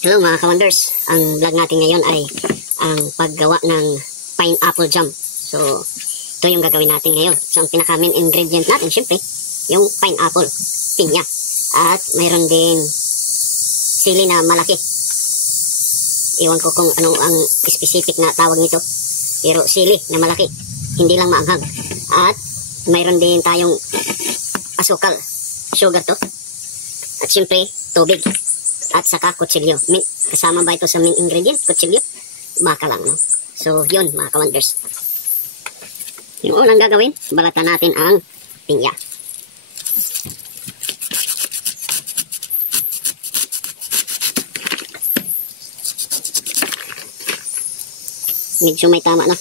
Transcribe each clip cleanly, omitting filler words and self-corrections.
Hello mga ka-wonders, ang vlog natin ngayon ay ang paggawa ng pineapple jam. So, ito yung gagawin natin ngayon. So, ang pinaka-main ingredient natin, syempre, yung pineapple, pinya. At mayroon din sili na malaki. Iwan ko kung anong ang specific na tawag nito. Pero sili na malaki, hindi lang maanghang. At mayroon din tayong asukal, sugar to. At syempre, tubig. At saka kutsilyo. Kasama ba ito sa main ingredient? Kutsilyo? Baka lang, no? So, yun, mga ka-wonders. Yung unang gagawin, balatan natin ang pinya. Medyo may tama na.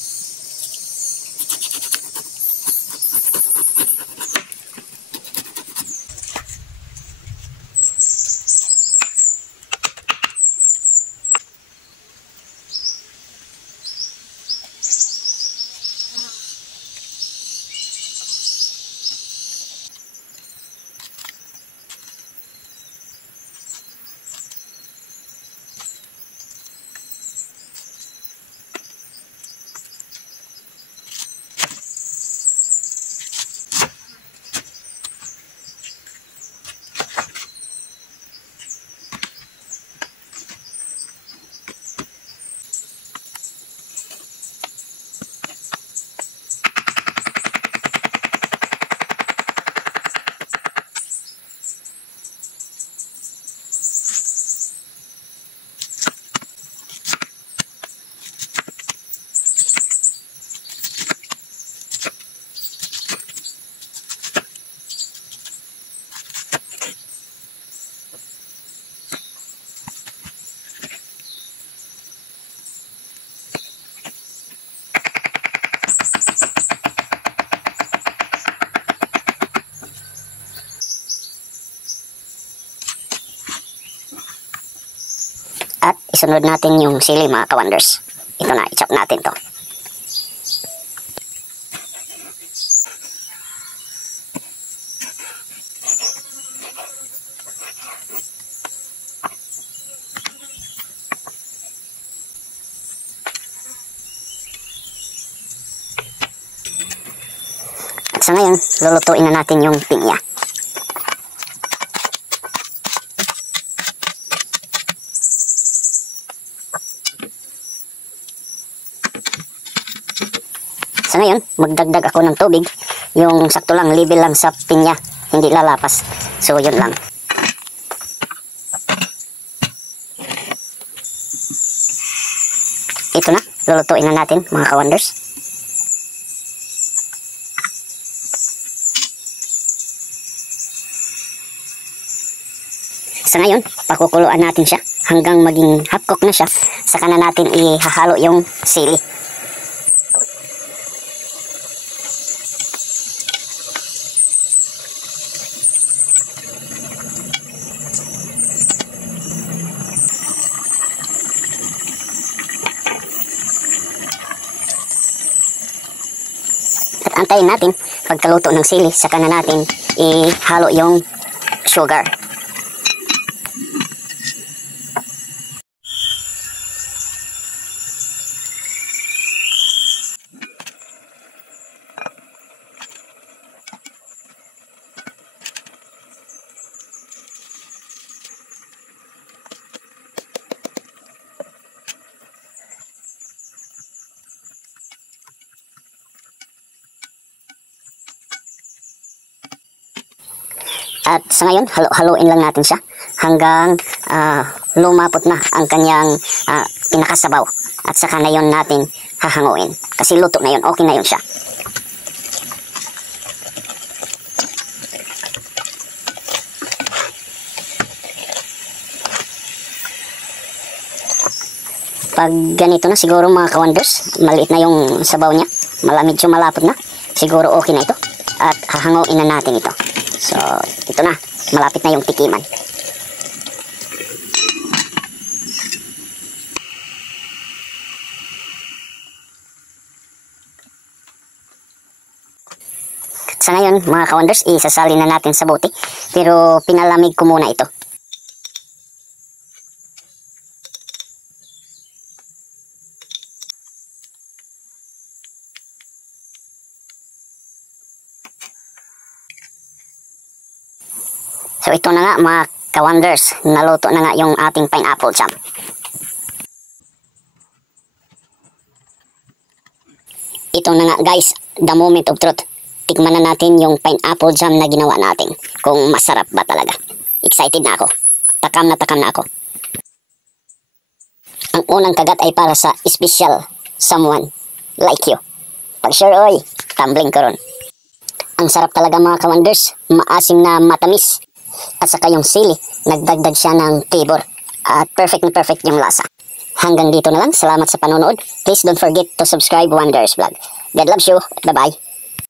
At isunod natin yung sili mga ka-wonders. Ito na, i-chop natin to. At sa ngayon, lulutuin na natin yung pinya. Sa ngayon, magdagdag ako ng tubig. Yung sakto lang, level lang sa pinya. Hindi lalapas. So, yun lang. Ito na. Lulutuin na natin, mga ka-wonders. Sa ngayon, pakukuluan natin siya hanggang maging half cook na siya. Saka na natin ihahalo yung sili. Antayin natin pagkaluto ng sili, saka na natin ihalo yung sugar. At sa ngayon, halo-haloin lang natin siya hanggang lumapot na ang kanyang pinakasabaw. At saka na yun natin hahanguin. Kasi luto na yun, okay na yun siya. Pag ganito na siguro mga ka-wonders, maliit na yung sabaw niya, medyo malapot na, siguro okay na ito. At hahanguin na natin ito. So, ito na. Malapit na yung tikiman. Sa ngayon, mga ka-wonders, isasali na natin sa bote. Pero pinalamig ko muna ito. So ito na nga mga ka-wonders, naluto na nga yung ating pineapple jam. Ito na nga guys, the moment of truth. Tikman na natin yung pineapple jam na ginawa natin. Kung masarap ba talaga. Excited na ako. Takam na ako. Ang unang kagat ay para sa special someone like you. Pag sure oy, tumbling ko ron. Ang sarap talaga mga ka-wonders. Maasim na matamis. At saka yung sili, nagdagdag siya ng flavor. At perfect na perfect yung lasa. Hanggang dito na lang. Salamat sa panonood. Please don't forget to subscribe Wonders Vlog. God loves you. Bye-bye.